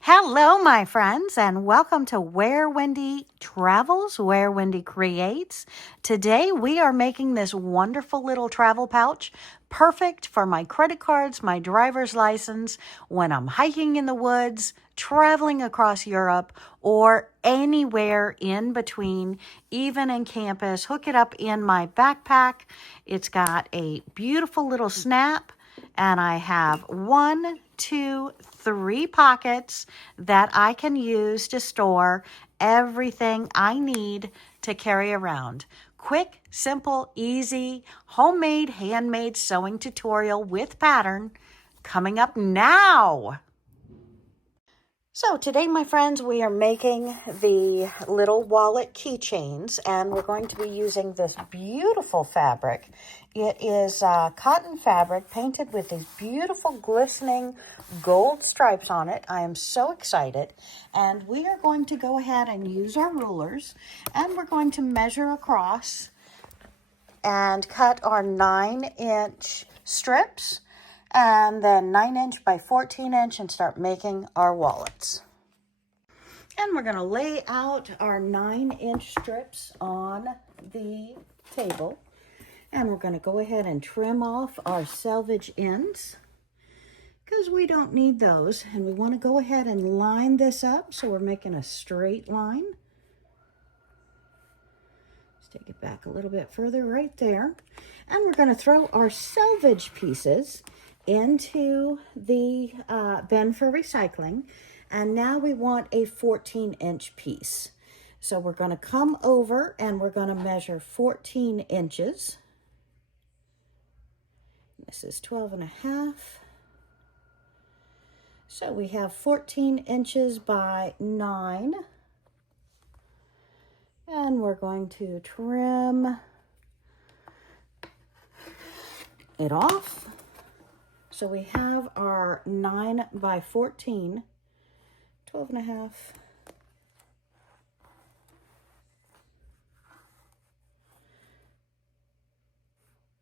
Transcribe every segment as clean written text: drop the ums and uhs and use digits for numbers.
Hello, my friends, and welcome to Where Wendy Travels, Where Wendy Creates. Today, we are making this wonderful little travel pouch, perfect for my credit cards, my driver's license, when I'm hiking in the woods, traveling across Europe, or anywhere in between, even in campus. Hook it up in my backpack. It's got a beautiful little snap, and I have 1, 2, 3 pockets that I can use to store everything I need to carry around. Quick, simple, easy, homemade, handmade sewing tutorial with pattern coming up now. So today, my friends, we are making the little wallet keychains, and we're going to be using this beautiful fabric. It is cotton fabric painted with these beautiful glistening gold stripes on it. I am so excited. And we are going to go ahead and use our rulers, and we're going to measure across and cut our 9-inch strips, and then 9-inch by 14-inch, and start making our wallets. And we're going to lay out our 9-inch strips on the table, and we're going to go ahead and trim off our selvage ends because we don't need those. And we want to go ahead and line this up, so we're making a straight line. Let's take it back a little bit further right there, and we're going to throw our selvage pieces into the bin for recycling. And now we want a 14-inch piece. So we're going to come over and we're going to measure 14 inches. This is 12.5. So we have 14 inches by 9. And we're going to trim it off. So we have our 9 by 14, 12.5.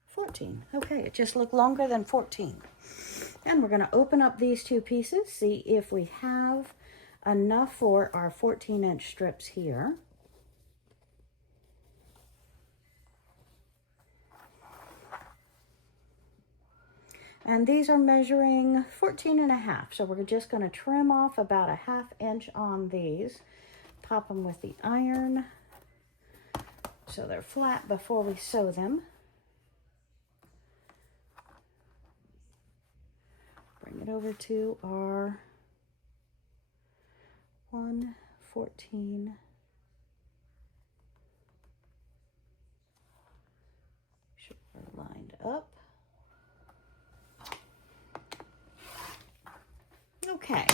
14. Okay, it just looked longer than 14. And we're going to open up these two pieces, see if we have enough for our 14-inch strips here. And these are measuring 14.5. So we're just going to trim off about a 1/2 inch on these. Pop them with the iron so they're flat before we sew them. Bring it over to our 1/14. Sure we're lined up. Okay,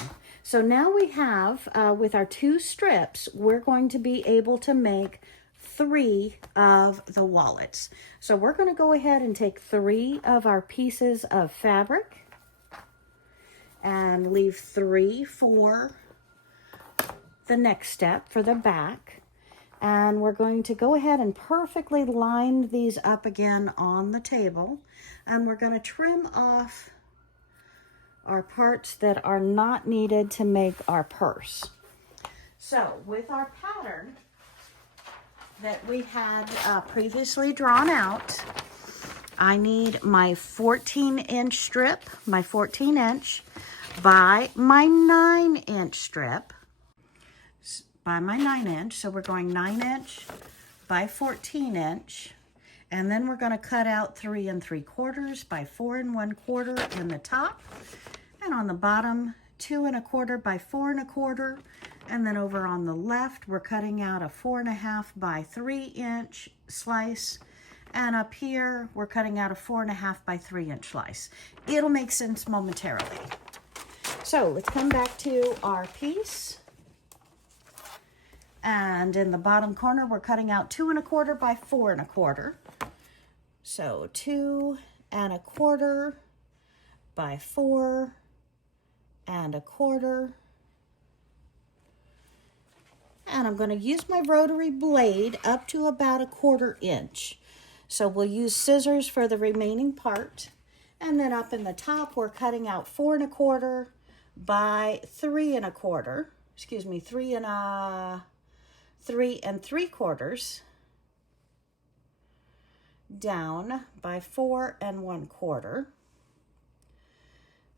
so now we have, with our 2 strips, we're going to be able to make 3 of the wallets. So we're going to go ahead and take 3 of our pieces of fabric and leave 3 for the next step, for the back. And we're going to go ahead and perfectly line these up again on the table. And we're going to trim off our parts that are not needed to make our purse. So with our pattern that we had previously drawn out, I need my 14-inch strip, my 14-inch, by my 9-inch strip, by my 9-inch. So we're going 9-inch by 14-inch. And then we're going to cut out 3 3/4 by 4 1/4 in the top. And on the bottom, 2 1/4 by 4 1/4. And then over on the left, we're cutting out a 4.5 by 3-inch slice. And up here, we're cutting out a 4.5 by 3-inch slice. It'll make sense momentarily. So let's come back to our piece. And in the bottom corner, we're cutting out 2 1/4 by 4 1/4. So 2 1/4 by 4 1/4. And I'm going to use my rotary blade up to about a 1/4 inch. So we'll use scissors for the remaining part. And then up in the top, we're cutting out 4 1/4 by 3 1/4. Excuse me, 3 3/4 down by 4 1/4.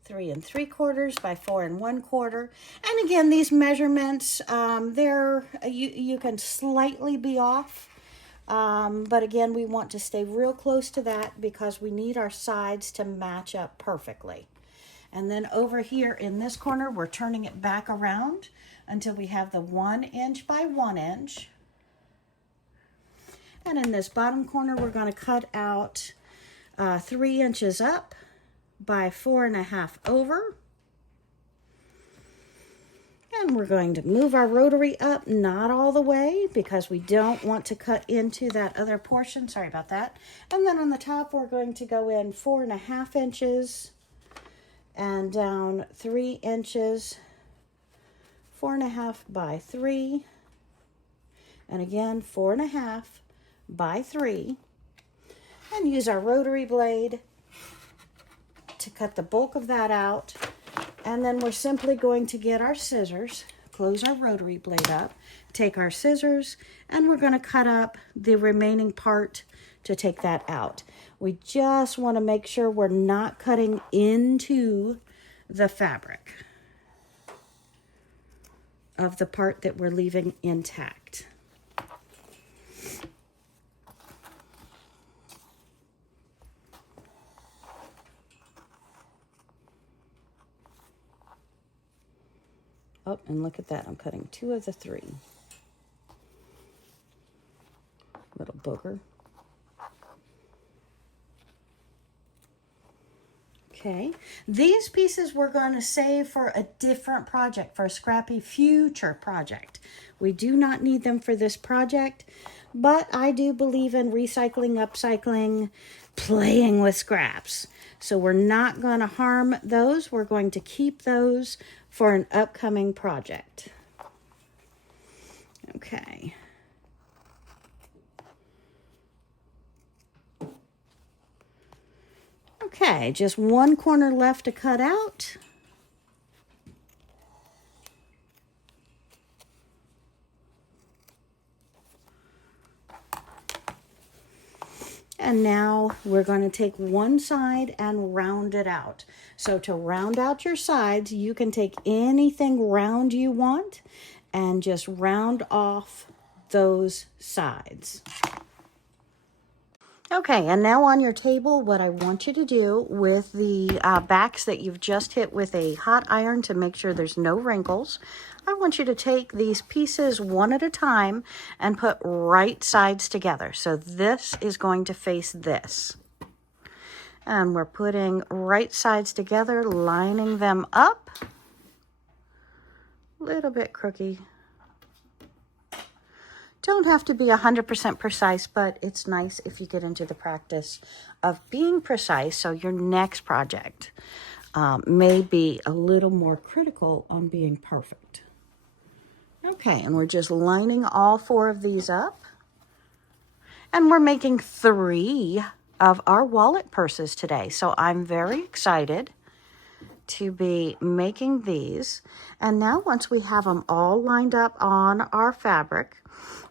3 3/4 by 4 1/4. And again, these measurements, you can slightly be off. But again, we want to stay real close to that because we need our sides to match up perfectly. And then over here in this corner, we're turning it back around until we have the 1 inch by 1 inch. And in this bottom corner, we're going to cut out 3 inches up by 4 1/2 over. And we're going to move our rotary up, not all the way, because we don't want to cut into that other portion. Sorry about that. And then on the top, we're going to go in 4 1/2 inches and down 3 inches, 4 1/2 by 3, and again 4 1/2 by 3, and use our rotary blade to cut the bulk of that out. And then we're simply going to get our scissors, close our rotary blade up, take our scissors, and we're going to cut up the remaining part to take that out. We just want to make sure we're not cutting into the fabric of the part that we're leaving intact. Oh, and look at that. I'm cutting 2 of the 3. Little booger. Okay, these pieces we're going to save for a different project, for a scrappy future project. We do not need them for this project, but I do believe in recycling, upcycling, playing with scraps. So we're not going to harm those. We're going to keep those for an upcoming project. Okay. Okay, just one corner left to cut out. And now we're going to take one side and round it out. So to round out your sides, you can take anything round you want and just round off those sides. Okay, and now on your table, what I want you to do with the backs that you've just hit with a hot iron to make sure there's no wrinkles, I want you to take these pieces one at a time and put right sides together. So this is going to face this. And we're putting right sides together, lining them up. A little bit crooked. Don't have to be 100% precise, but it's nice if you get into the practice of being precise, so your next project may be a little more critical on being perfect. Okay, and we're just lining all 4 of these up. And we're making 3 of our wallet purses today, so I'm very excited to be making these. And now once we have them all lined up on our fabric,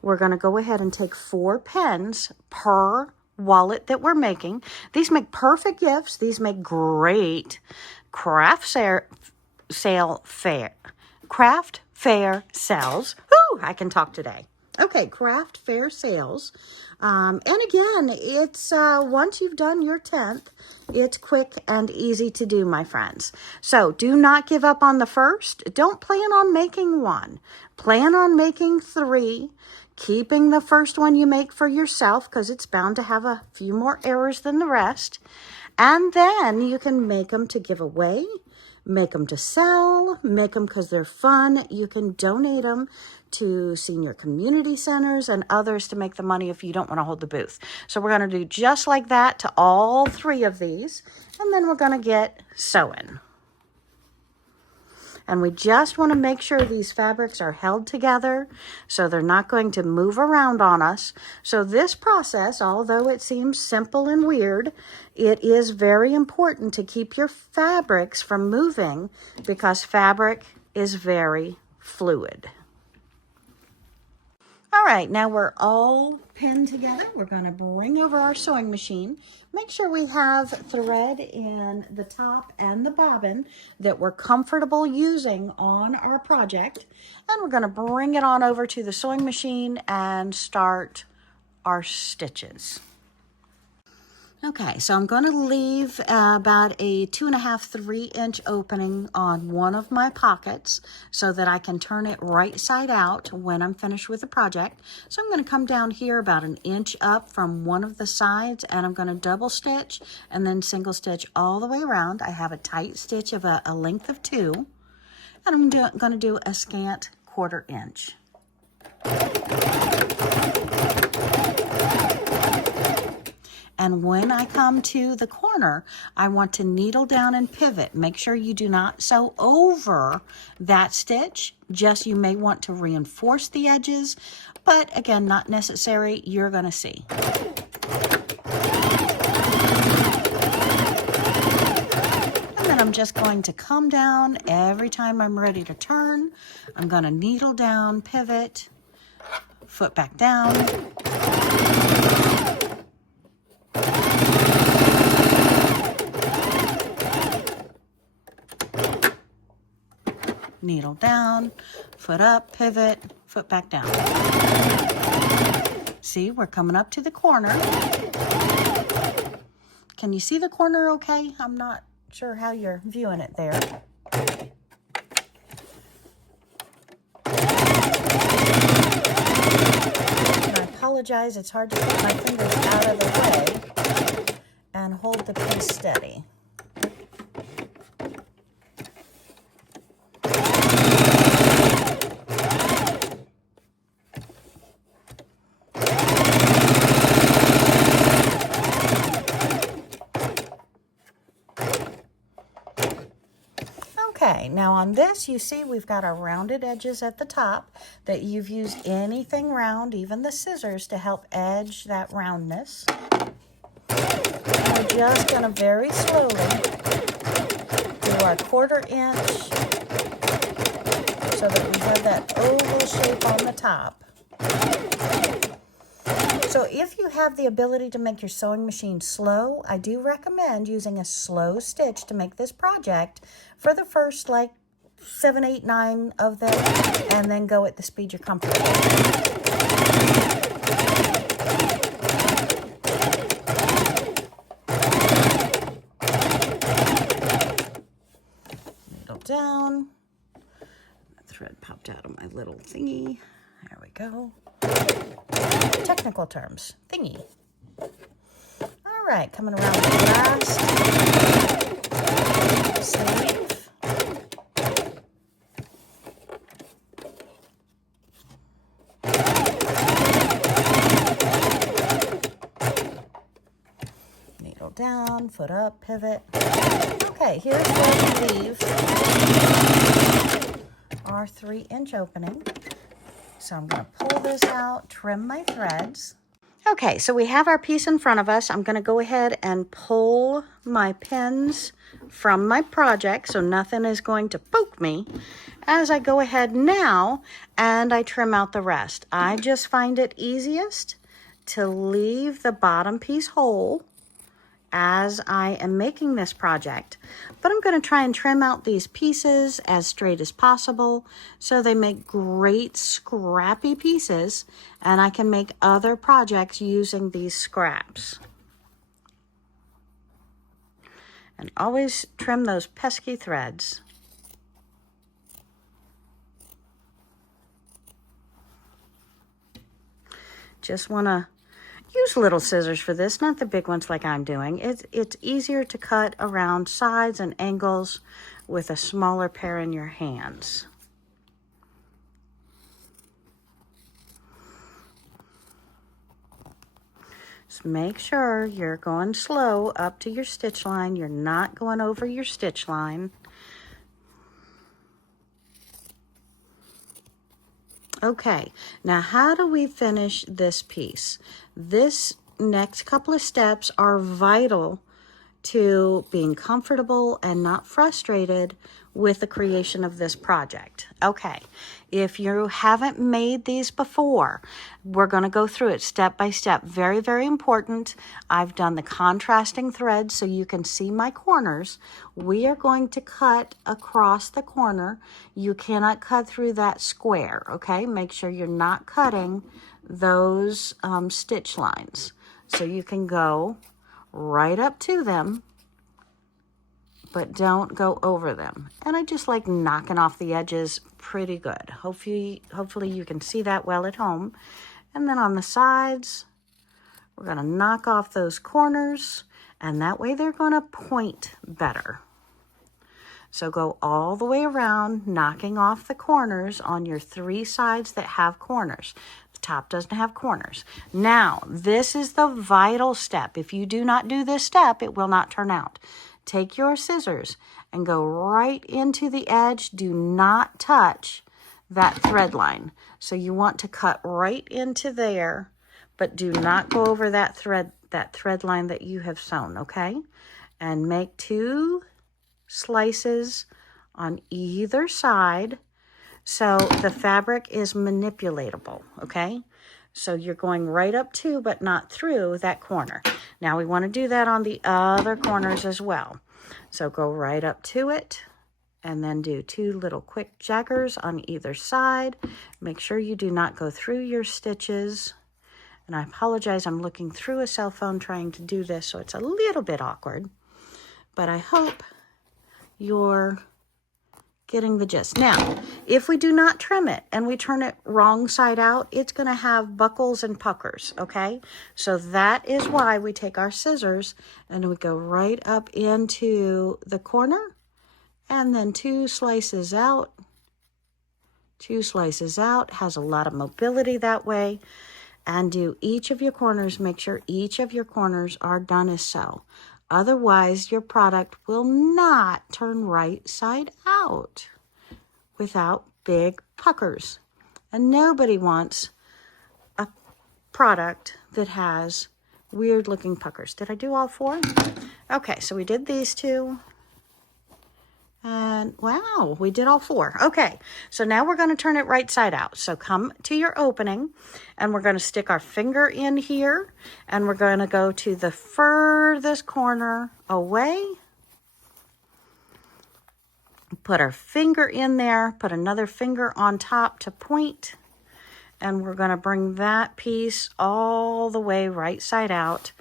we're going to go ahead and take 4 pens per wallet that we're making. These make perfect gifts. These make great craft fair sales. Whoo, I can talk today. Okay, craft fair sales. And again, it's once you've done your 10th, it's quick and easy to do, my friends. So do not give up on the first. Don't plan on making 1. Plan on making 3, keeping the first one you make for yourself because it's bound to have a few more errors than the rest. And then you can make them to give away, make them to sell, make them because they're fun. You can donate them to senior community centers and others to make the money if you don't want to hold the booth. So we're going to do just like that to all 3 of these, and then we're going to get sewing. And we just want to make sure these fabrics are held together so they're not going to move around on us. So this process, although it seems simple and weird, it is very important to keep your fabrics from moving because fabric is very fluid. All right, now we're all pinned together. We're going to bring over our sewing machine. Make sure we have thread in the top and the bobbin that we're comfortable using on our project. And we're going to bring it on over to the sewing machine and start our stitches. Okay, so I'm going to leave about a 2.5, 3-inch opening on one of my pockets so that I can turn it right side out when I'm finished with the project. So I'm going to come down here about 1 inch up from one of the sides, and I'm going to double stitch and then single stitch all the way around. I have a tight stitch of a length of 2, and I'm going to do a scant 1/4 inch. And when I come to the corner, I want to needle down and pivot. Make sure you do not sew over that stitch. Just you may want to reinforce the edges, but again, not necessary. You're going to see. And then I'm just going to come down every time I'm ready to turn. I'm going to needle down, pivot, foot back down. Needle down, foot up, pivot, foot back down. See, we're coming up to the corner. Can you see the corner okay? I'm not sure how you're viewing it there. And I apologize, it's hard to put my fingers out of the way and hold the piece steady. Okay, now on this, you see we've got our rounded edges at the top that you've used anything round, even the scissors, to help edge that roundness. We're just going to very slowly do our 1/4 inch so that we have that oval shape on the top. So if you have the ability to make your sewing machine slow, I do recommend using a slow stitch to make this project for the first like 7, 8, 9 of them, and then go at the speed you're comfortable with. Needle down. The thread popped out of my little thingy. There we go. Technical terms, thingy. All right, coming around the last sleeve. Needle down, foot up, pivot. Okay, here's where we leave our 3-inch opening. So I'm going to pull this out, trim my threads. Okay, so we have our piece in front of us. I'm going to go ahead and pull my pins from my project so nothing is going to poke me as I go ahead now and I trim out the rest. I just find it easiest to leave the bottom piece whole as I am making this project, but I'm going to try and trim out these pieces as straight as possible so they make great scrappy pieces and I can make other projects using these scraps. And always trim those pesky threads. Just want to use little scissors for this, not the big ones like I'm doing. It's easier to cut around sides and angles with a smaller pair in your hands. Just make sure you're going slow up to your stitch line. You're not going over your stitch line. Okay, now how do we finish this piece? This next couple of steps are vital to being comfortable and not frustrated with the creation of this project. Okay, if you haven't made these before, we're going to go through it step by step. Very, very important. I've done the contrasting threads so you can see my corners. We are going to cut across the corner. You cannot cut through that square, okay? Make sure you're not cutting those stitch lines. So you can go right up to them, but don't go over them. And I just like knocking off the edges pretty good. Hopefully you can see that well at home. And then on the sides, we're gonna knock off those corners, and that way they're gonna point better. So go all the way around, knocking off the corners on your 3 sides that have corners. The top doesn't have corners. Now, this is the vital step. If you do not do this step, it will not turn out. Take your scissors and go right into the edge. Do not touch that thread line. So you want to cut right into there, but do not go over that thread line that you have sewn, okay? And make 2 slices on either side so the fabric is manipulatable, okay? So you're going right up to, but not through that corner. Now we want to do that on the other corners as well. So go right up to it and then do 2 little quick jaggers on either side. Make sure you do not go through your stitches. And I apologize, I'm looking through a cell phone trying to do this, so it's a little bit awkward. But I hope you're getting the gist. Now, if we do not trim it and we turn it wrong side out, it's going to have buckles and puckers, okay? So that is why we take our scissors and we go right up into the corner and then 2 slices out. 2 slices out, has a lot of mobility that way. And do each of your corners, make sure each of your corners are done as so. Otherwise, your product will not turn right side out without big puckers. And nobody wants a product that has weird looking puckers. Did I do all 4? Okay, so we did these 2. And wow, we did all 4. Okay, so now we're going to turn it right side out. So come to your opening and we're going to stick our finger in here and we're going to go to the furthest corner away. Put our finger in there, put another finger on top to point, and we're going to bring that piece all the way right side out.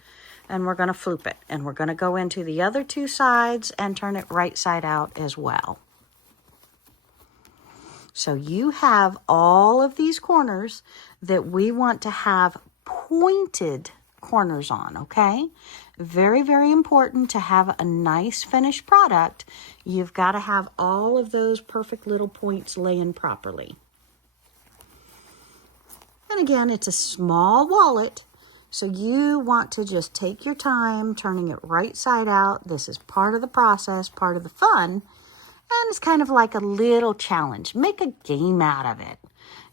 And we're going to floop it. And we're going to go into the other 2 sides and turn it right side out as well. So you have all of these corners that we want to have pointed corners on, okay? Very, very important to have a nice finished product. You've got to have all of those perfect little points laying properly. And again, it's a small wallet. So you want to just take your time turning it right side out. This is part of the process, part of the fun. And it's kind of like a little challenge. Make a game out of it.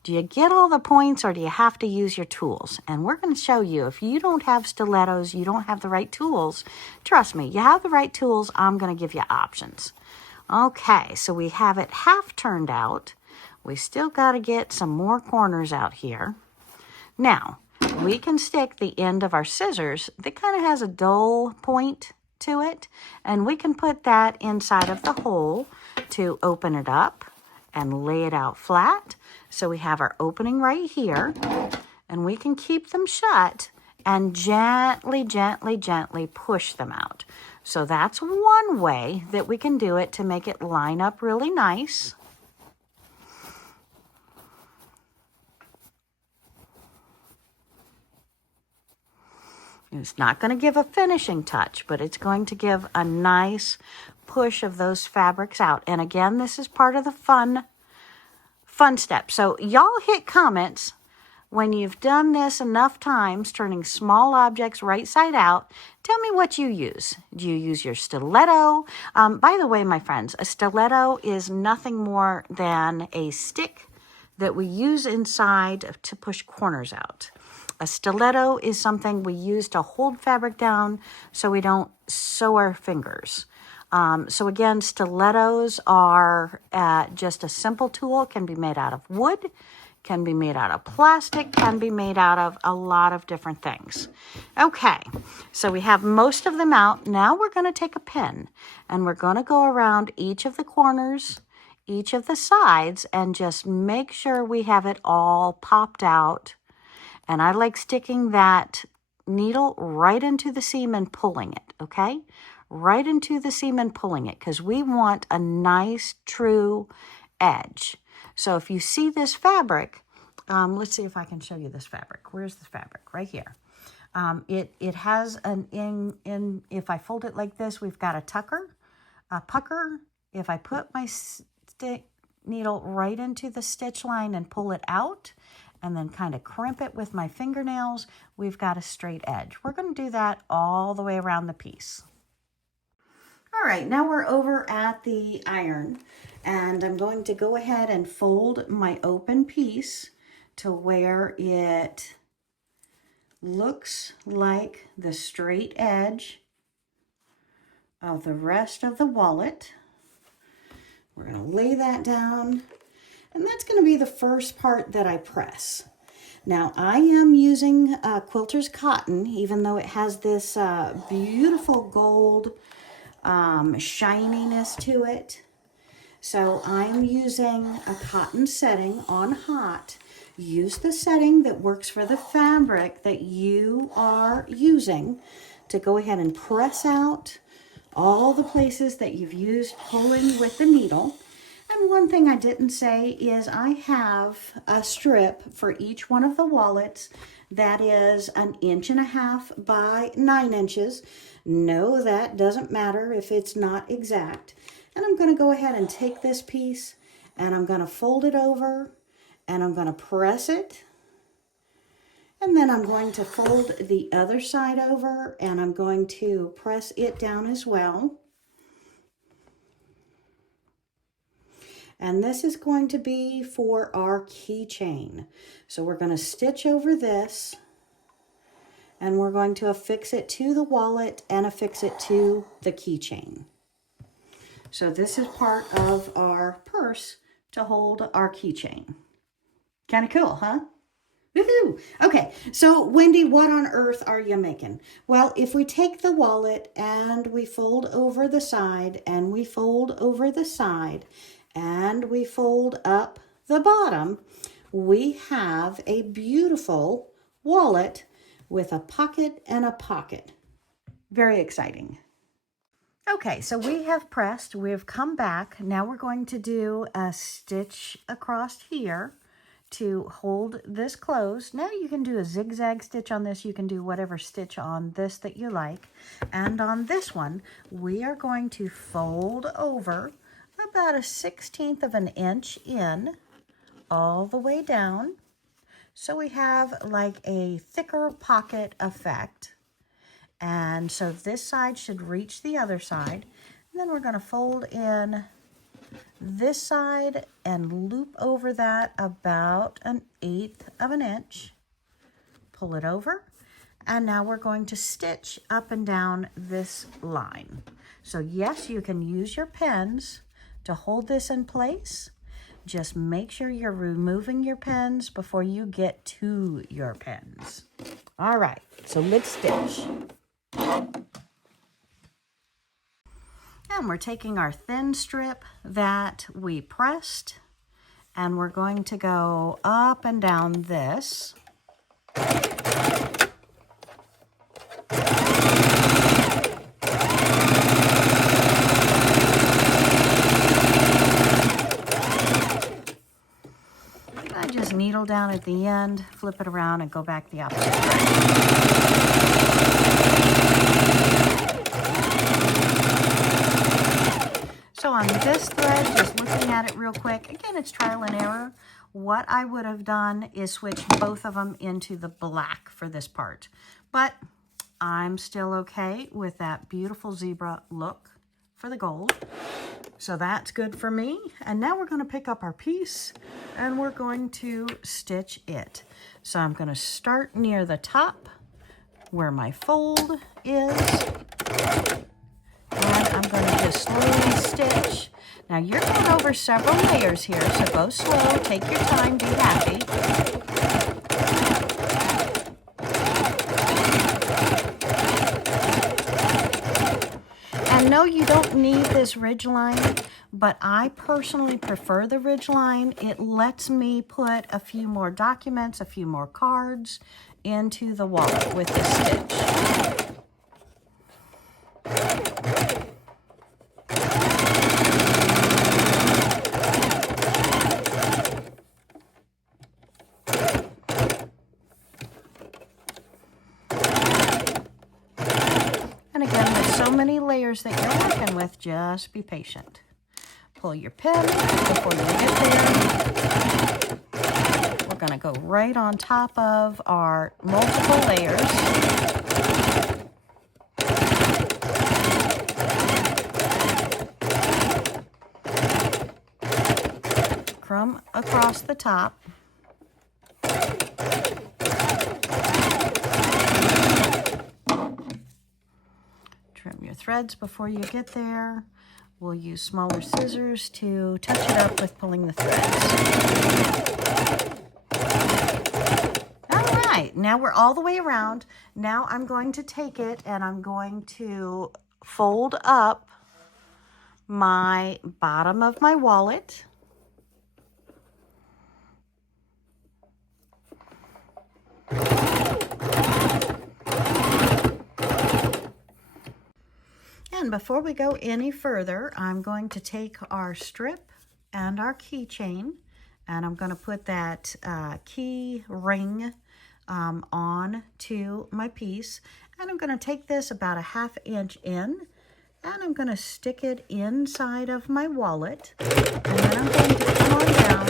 Do you get all the points or do you have to use your tools? And we're going to show you if you don't have stilettos, you don't have the right tools. Trust me, you have the right tools. I'm going to give you options. Okay, so we have it half turned out. We still got to get some more corners out here. Now, we can stick the end of our scissors that kind of has a dull point to it, and we can put that inside of the hole to open it up and lay it out flat. So we have our opening right here, and we can keep them shut and gently, gently, gently push them out. So that's one way that we can do it to make it line up really nice. It's not going to give a finishing touch, but it's going to give a nice push of those fabrics out. And again, this is part of the fun step. So y'all hit comments when you've done this enough times, turning small objects right side out. Tell me what you use. Do you use your stiletto? By the way, my friends, a stiletto is nothing more than a stick that we use inside to push corners out. A stiletto is something we use to hold fabric down so we don't sew our fingers. So again, stilettos are just a simple tool. It can be made out of wood, can be made out of plastic, can be made out of a lot of different things. Okay, so we have most of them out. Now we're going to take a pin and we're going to go around each of the corners, each of the sides, and just make sure we have it all popped out. And I like sticking that needle right into the seam and pulling it, okay? Right into the seam and pulling it, because we want a nice, true edge. So if you see this fabric, let's see if I can show you this fabric. Where's the fabric? Right here. It has an if I fold it like this, we've got a pucker. If I put my needle right into the stitch line and pull it out, and then kind of crimp it with my fingernails, we've got a straight edge. We're going to do that all the way around the piece. All right, now we're over at the iron, and I'm going to go ahead and fold my open piece to where it looks like the straight edge of the rest of the wallet. We're going to lay that down, and that's going to be the first part that I press. Now, I am using quilter's cotton, even though it has this beautiful gold shininess to it. So I'm using a cotton setting on hot. Use the setting that works for the fabric that you are using to go ahead and press out all the places that you've used pulling with the needle. And one thing I didn't say is I have a strip for each one of the wallets that is 1.5 inches by 9 inches. No, that doesn't matter if it's not exact. And I'm going to go ahead and take this piece and I'm going to fold it over and I'm going to press it. And then I'm going to fold the other side over and I'm going to press it down as well. And this is going to be for our keychain. So we're going to stitch over this and we're going to affix it to the wallet and affix it to the keychain. So this is part of our purse to hold our keychain. Kind of cool, huh? Woohoo! Okay, so Wendy, what on earth are you making? Well, if we take the wallet and we fold over the side and we fold over the side and we fold up the bottom, we have a beautiful wallet with a pocket and a pocket. Very exciting. Okay, so we have pressed, we've come back. Now we're going to do a stitch across here to hold this closed. Now you can do a zigzag stitch on this. You can do whatever stitch on this that you like. And on this one, we are going to fold over about 1/16 of an inch in all the way down. So we have like a thicker pocket effect. And so this side should reach the other side. And then we're going to fold in this side and loop over that about 1/8 of an inch. Pull it over. And now we're going to stitch up and down this line. So yes, you can use your pens to hold this in place. Just make sure you're removing your pens before you get to your pens. All right, so let's stitch. And we're taking our thin strip that we pressed and we're going to go up and down this. I just needle down at the end, flip it around and go back the opposite direction. So on this thread, just looking at it real quick, again, it's trial and error. What I would have done is switch both of them into the black for this part. But I'm still okay with that beautiful zebra look for the gold. So that's good for me. And now we're going to pick up our piece and we're going to stitch it. So I'm going to start near the top where my fold is. And I'm going to just slowly stitch. Now you're going over several layers here, so go slow, take your time, be happy. And no, you don't need this ridge line, but I personally prefer the ridge line. It lets me put a few more documents, a few more cards into the wallet with this stitch. And again, with so many layers that you're working with, just be patient. Pull your pin before you get there. We're going to go right on top of our multiple layers. Crumb across the top. Trim your threads before you get there. We'll use smaller scissors to touch it up with pulling the threads. All right, now we're all the way around. Now I'm going to take it and I'm going to fold up my bottom of my wallet. And before we go any further, I'm going to take our strip and our keychain, and I'm going to put that key ring on to my piece. And I'm going to take this about a 1/2 inch in, and I'm going to stick it inside of my wallet. And then I'm going to come on down.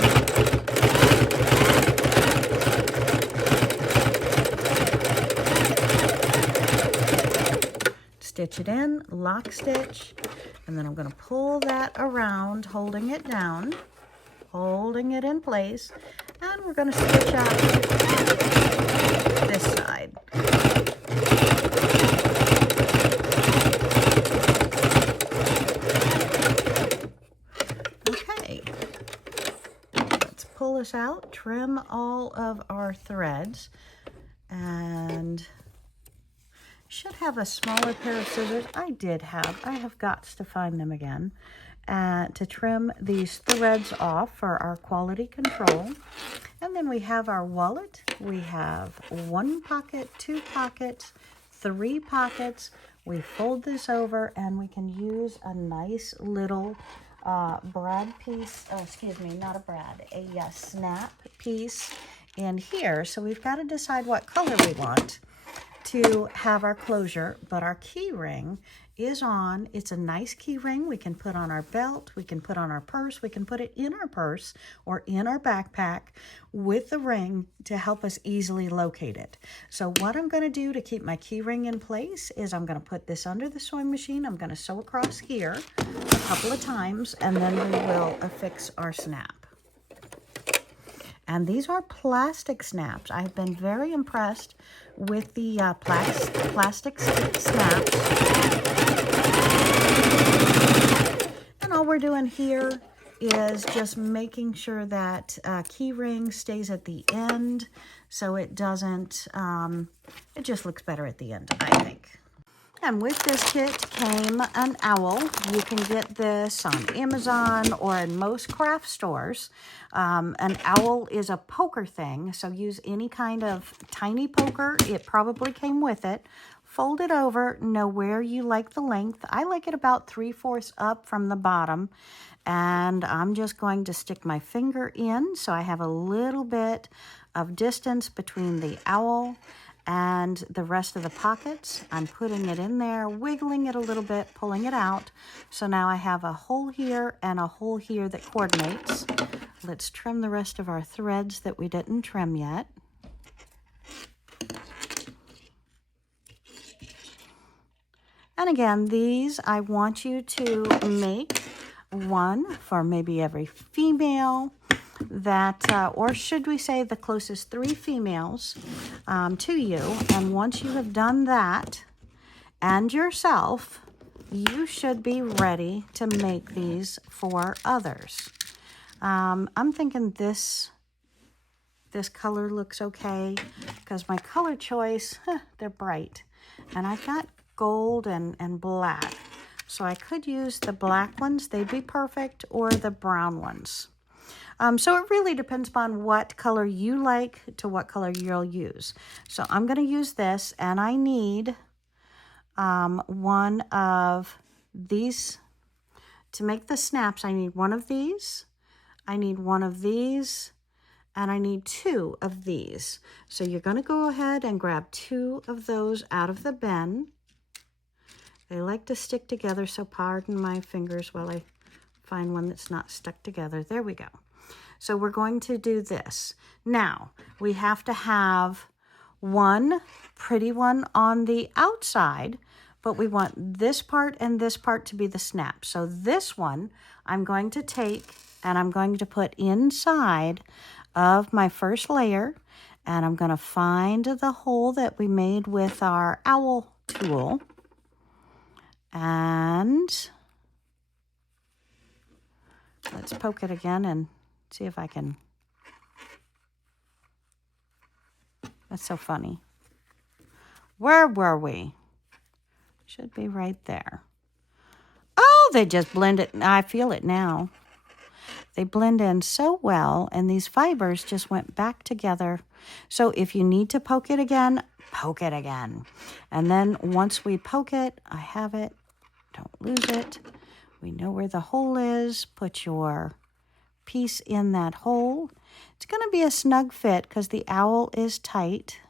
Stitch it in, lock stitch, and then I'm going to pull that around, holding it down, holding it in place, and we're going to stitch out this side. Okay, let's pull this out, trim all of our threads, and should have a smaller pair of scissors. I have got to find them again to trim these threads off for our quality control. And then we have our wallet. We have 1 pocket, 2 pockets, 3 pockets. We fold this over and we can use a nice little brad piece, a snap piece in here. So we've got to decide what color we want to have our closure, but our key ring is on. It's a nice key ring we can put on our belt, we can put on our purse, we can put it in our purse or in our backpack with the ring to help us easily locate it. So what I'm going to do to keep my key ring in place is I'm going to put this under the sewing machine. I'm going to sew across here a couple of times, and then we will affix our snap. And these are plastic snaps. I've been very impressed with the plastic snaps. And all we're doing here is just making sure that key ring stays at the end so it doesn't, it just looks better at the end, I think. And with this kit came an owl. You can get this on Amazon or in most craft stores. An owl is a poker thing, so use any kind of tiny poker. It probably came with it. Fold it over, know where you like the length. I like it about 3/4 up from the bottom. And I'm just going to stick my finger in so I have a little bit of distance between the owl and the rest of the pockets. I'm putting it in there, wiggling it a little bit, pulling it out. So now I have a hole here and a hole here that coordinates. Let's trim the rest of our threads that we didn't trim yet. And again, these I want you to make one for maybe every female that, or should we say the closest 3 females to you. And once you have done that and yourself, you should be ready to make these for others. I'm thinking this color looks okay because my color choice, they're bright. And I've got gold and black. So I could use the black ones, they'd be perfect, or the brown ones. So it really depends upon what color you like to what color you'll use. So I'm going to use this, and I need one of these. To make the snaps, I need one of these, I need one of these, and I need 2 of these. So you're going to go ahead and grab 2 of those out of the bin. They like to stick together, so pardon my fingers while I find one that's not stuck together. There we go. So we're going to do this. Now, we have to have one pretty one on the outside, but we want this part and this part to be the snap. So this one I'm going to take and I'm going to put inside of my first layer, and I'm going to find the hole that we made with our owl tool. And let's poke it again and see if I can. That's so funny. Where were we? Should be right there. Oh, they just blend it. I feel it now. They blend in so well, and these fibers just went back together. So if you need to poke it again, poke it again. And then once we poke it, I have it. Don't lose it. We know where the hole is. Put your piece in that hole. It's going to be a snug fit because the owl is tight.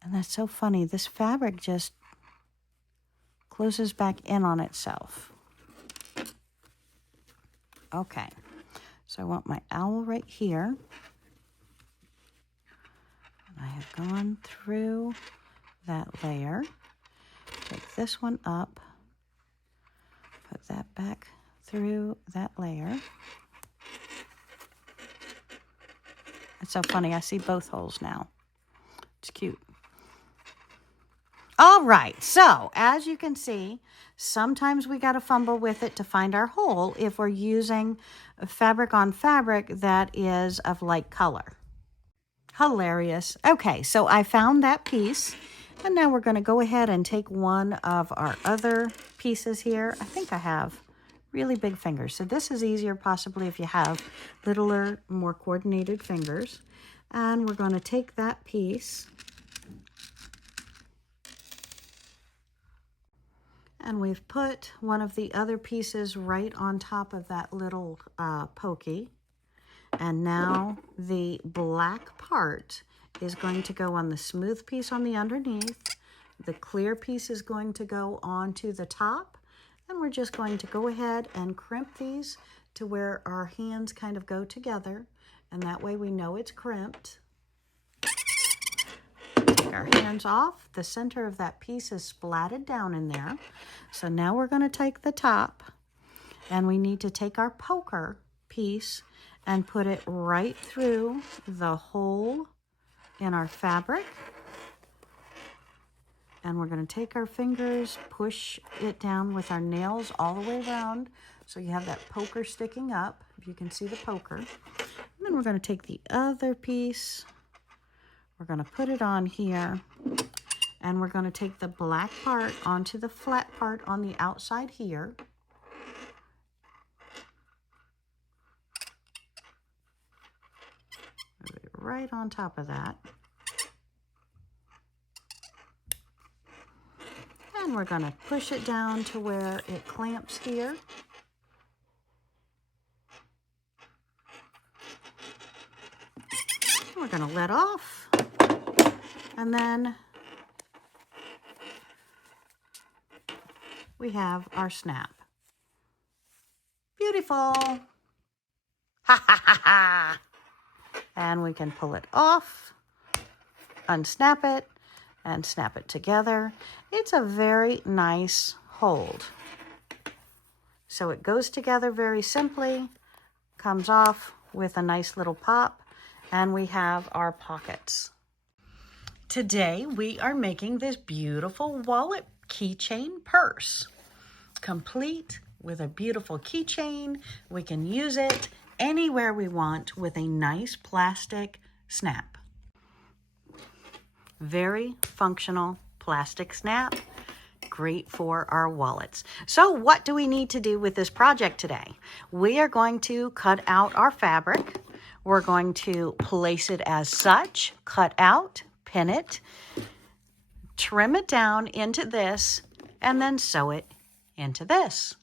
And that's so funny. This fabric just closes back in on itself. Okay, so I want my owl right here. I have gone through that layer. Take this one up, put that back through that layer. It's so funny, I see both holes now. It's cute. All right, so as you can see, sometimes we got to fumble with it to find our hole if we're using fabric on fabric that is of light color. Hilarious. Okay, so I found that piece, and now we're going to go ahead and take one of our other pieces here. I think I have really big fingers, so this is easier possibly if you have littler, more coordinated fingers. And we're going to take that piece, and we've put one of the other pieces right on top of that little pokey. And now the black part is going to go on the smooth piece on the underneath. The clear piece is going to go onto the top. And we're just going to go ahead and crimp these to where our hands kind of go together. And that way we know it's crimped. Take our hands off. The center of that piece is splatted down in there. So now we're going to take the top, and we need to take our poker piece and put it right through the hole in our fabric. And we're going to take our fingers, push it down with our nails all the way around so you have that poker sticking up, if you can see the poker. And then we're going to take the other piece, we're going to put it on here, and we're going to take the black part onto the flat part on the outside here. Right on top of that. And we're going to push it down to where it clamps here. We're going to let off. And then we have our snap. Beautiful. Ha ha ha ha. And we can pull it off, unsnap it, and snap it together. It's a very nice hold. So it goes together very simply, comes off with a nice little pop, and we have our pockets. Today we are making this beautiful wallet keychain purse, complete with a beautiful keychain. We can use it anywhere we want with a nice plastic snap. Very functional plastic snap. Great for our wallets. So what do we need to do with this project today? We are going to cut out our fabric. We're going to place it as such, cut out, pin it, trim it down into this, and then sew it into this.